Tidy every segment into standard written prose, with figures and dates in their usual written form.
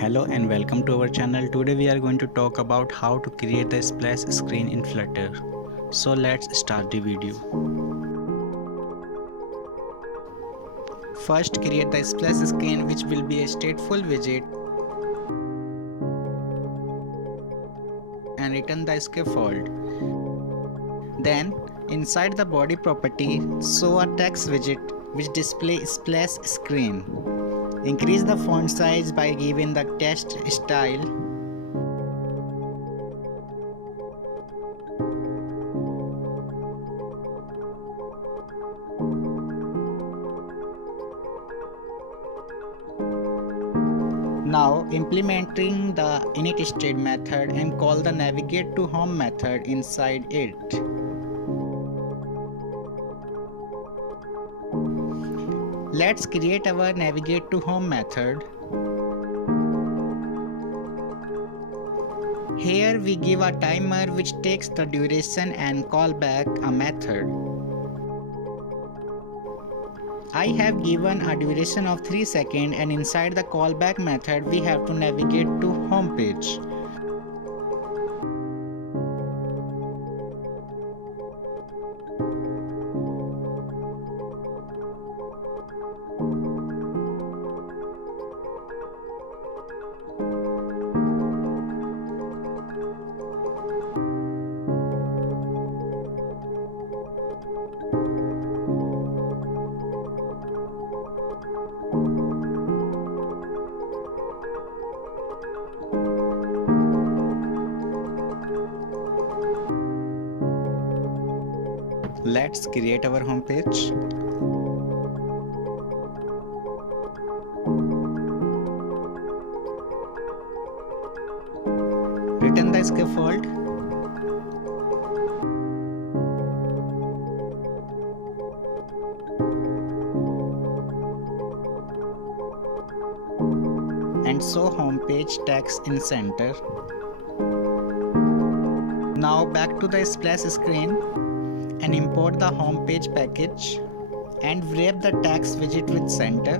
Hello and welcome to our channel. Today we are going to talk about how to create the splash screen in Flutter. So let's start the video. First, create the splash screen, which will be a stateful widget, and return the scaffold. Then inside the body property, show a text widget which displays splash screen. Increase the font size by giving the text style. Now implementing the initState method and call the navigate to home method inside it. Let's create our navigate to home method. Here we give a timer which takes the duration and call back a method. I have given a duration of 3 seconds, and inside the callback method we have to navigate to home page. Let's create our home page. Return the scaffold. And show home page text in center. Now back to the splash screen and import the home page package and wrap the text widget with center.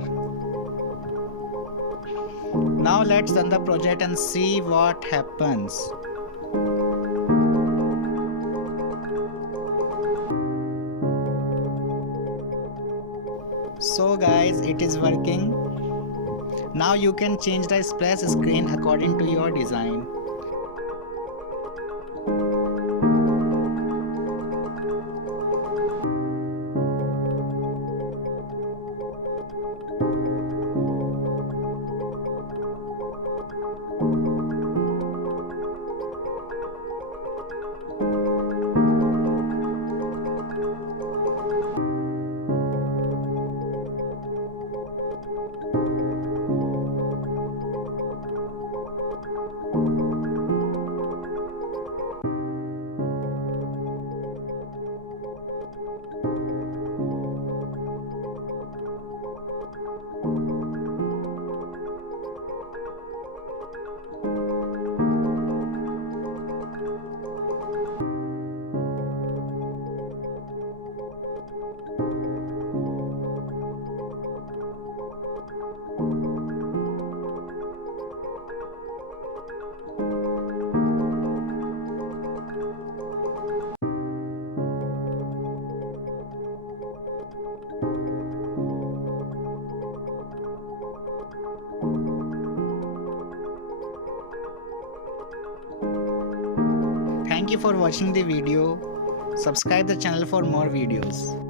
Now let's run the project and see what happens. So guys, it is working. Now you can change the splash screen according to your design. Thank you for watching the video. Subscribe the channel for more videos.